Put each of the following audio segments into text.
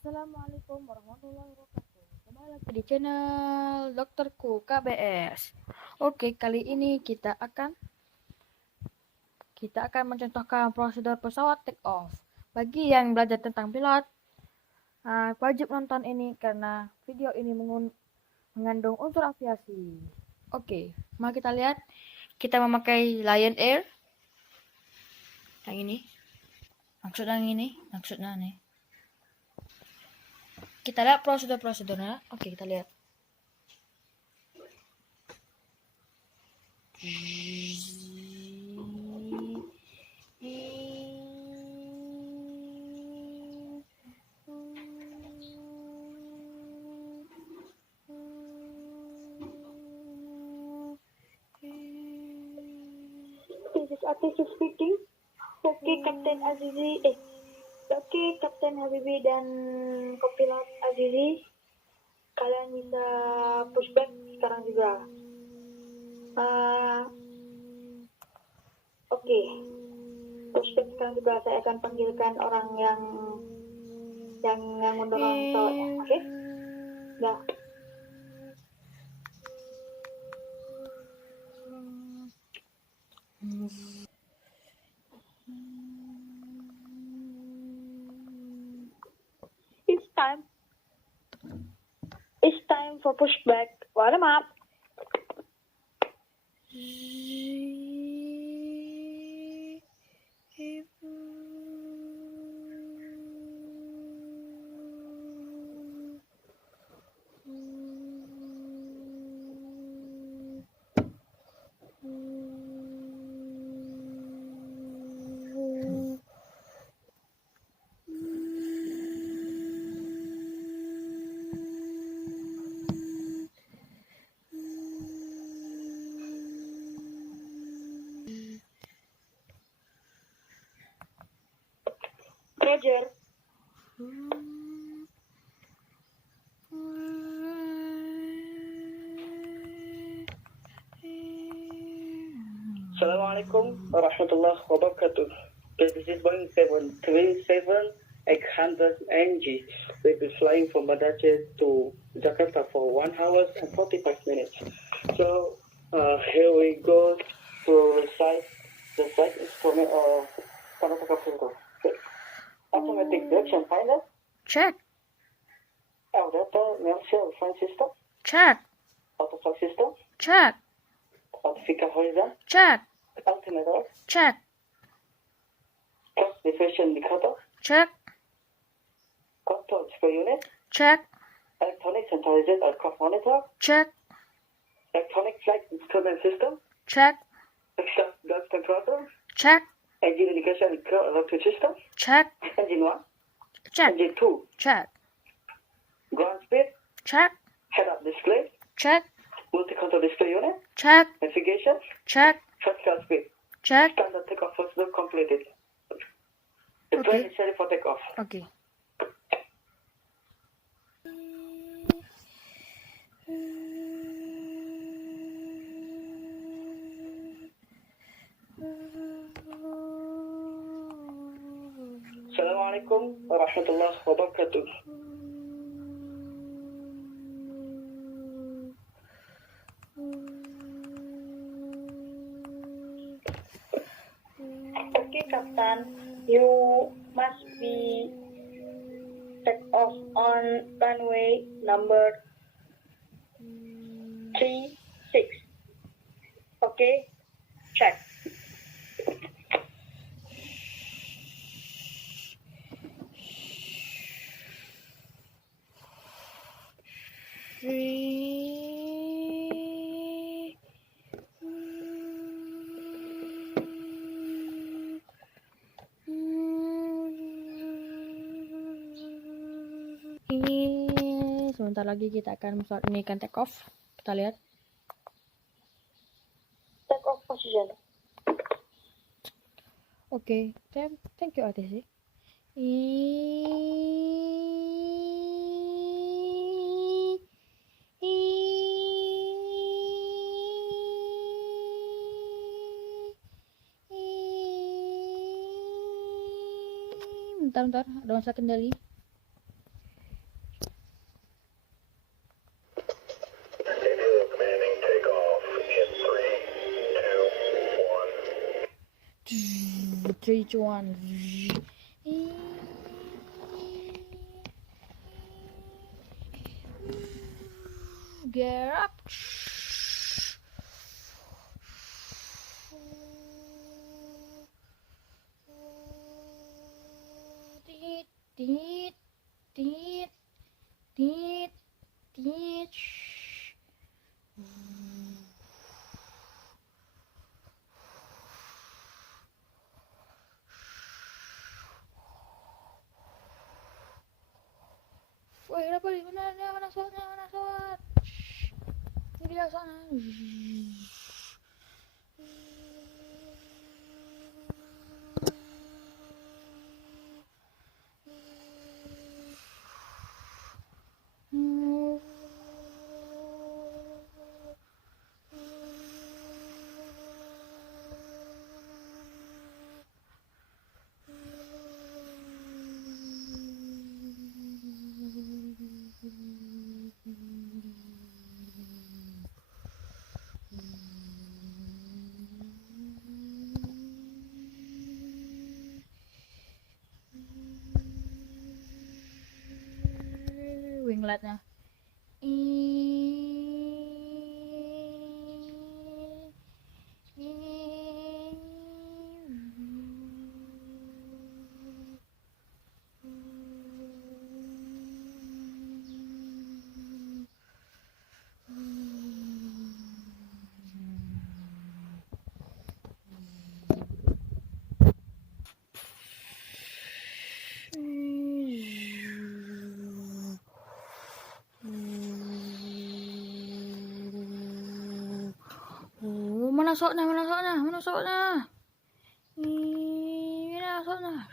Assalamualaikum warahmatullahi wabarakatuh. Kembali lagi di channel Dokterku KBS. Oke, kali ini kita akan mencontohkan prosedur pesawat take off. Bagi yang belajar tentang pilot, wajib nonton ini karena video ini mengandung unsur aviasi. Oke, mari kita lihat. Kita memakai Lion Air. Yang ini. Maksudnya nih. Kita lihat prosedurnya. Oke, kita lihat. This is Atisha speaking. Oke, Kapten Habibi dan kopilot Azizi, kalian bisa pushback sekarang juga. Oke, pushback sekarang juga. Saya akan panggilkan orang yang mendorong pesawatnya. Oke, dah. It's time for pushback. Warm up. Roger. Assalamualaikum warahmatullahi wabarakatuh. This is Boeing 737-800NG. We'll be flying from Badache to Jakarta for 1 hour and 45 minutes. So here we go to recite the flight instrument of Prosedur. Automatic direction finder. Check. Auto inertial front system. Check. Autoflight system. Check. Vertical horizon. Check. Altimeter. Check. Cross diffraction indicator. Check. Control display unit. Check. Electronic centralized aircraft monitor. Check. Electronic flight instrument system. Check. Exhaust gas controller. Check. Engine indication electric system. Check. Engine 1. Check. Engine 2. Check. Ground speed. Check. Head-up display. Check. Multi-control display unit. Check. Navigation. Check. Vertical speed. Check. Standard takeoff procedure completed. The plane is ready for takeoff. Oke. Assalamualaikum warahmatullahi wabarakatuh. Okay, Captain, you must be take off on runway number 36. Okay, check. Ini sebentar lagi kita akan ini kan take off. Kita lihat. Take off position. Oke, thank you ATC. Bentar, ada masalah kendali. 3, 2, 1. Get up. Tit, tit, tit, tit, tit. Woi, kenapa di mana soalnya? Mana soal? Ini dia sana. Wingletnya. Mana soalnya? Mana soalnya? Mana soalnya? Mana soalnya?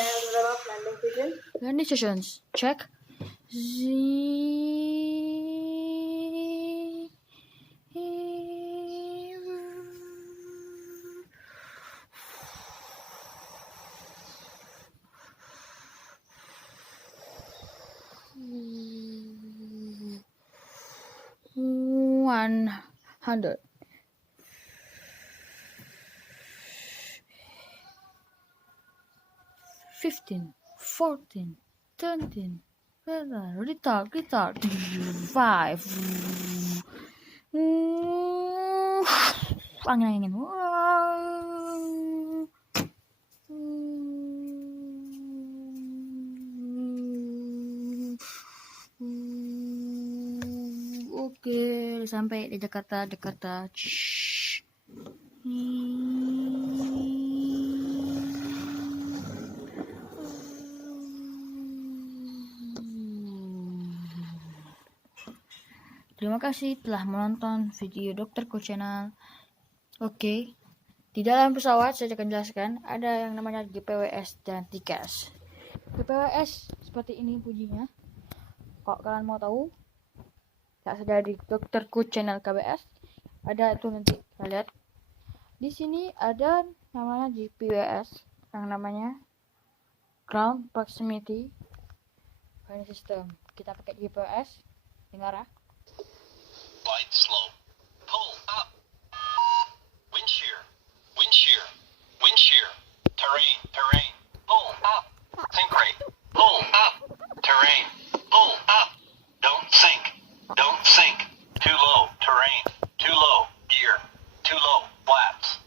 And landing vision. Landing stations. Check. One hundred. 15, 14, 13, retard, 5. Angin. Oke, sampai di Jakarta. Terima kasih telah menonton video Dokterku Channel. Oke, di dalam pesawat saya akan jelaskan ada yang namanya GPWS dan TCAS. GPWS seperti ini bunyinya. Kalau kalian mau tahu, tak sudah di Dokterku Channel KBS ada itu, nanti kita lihat. Di sini ada namanya GPWS yang namanya Ground Proximity Warning System. Kita pakai GPWS, dengar ya. Glide slope. Pull up. Wind shear. Terrain. Pull up. Sink rate. Pull up. Terrain. Pull up. Don't sink. Too low. Terrain. Too low. Gear. Too low. Flaps.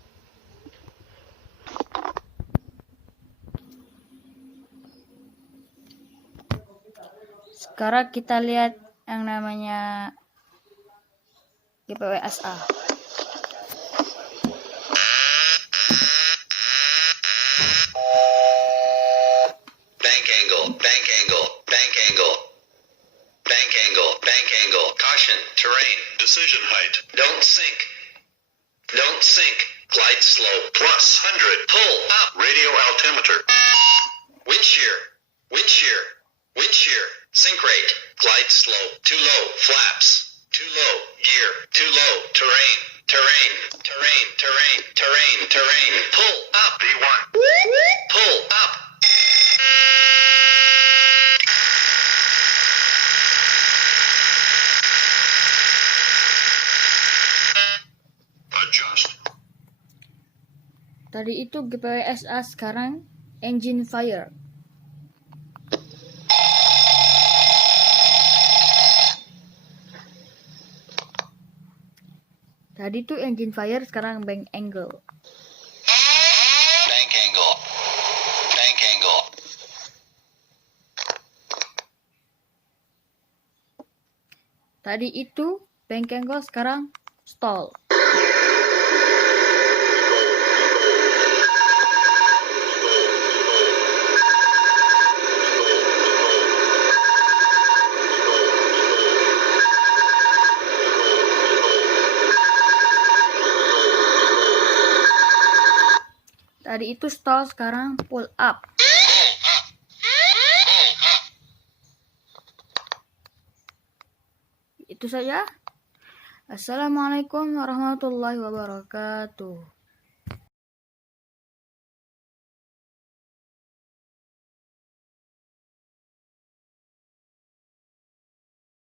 Sekarang kita lihat yang namanya GPWSA. Bank angle. Caution. Terrain. Decision height. Don't sink. Glide slope. Plus 100. Pull up. Radio altimeter. Wind shear. Sink rate. Glide slope. Too low. Flaps. Too low. Gear. Too low. Terrain. Pull up. V1. Pull up. Tadi itu GPSA, sekarang engine fire. Tadi itu engine fire, sekarang bank angle. Bank angle. Bank angle. Tadi itu bank angle, sekarang stall. Tadi itu stall, sekarang pull up. Itu saja. Assalamualaikum warahmatullahi wabarakatuh.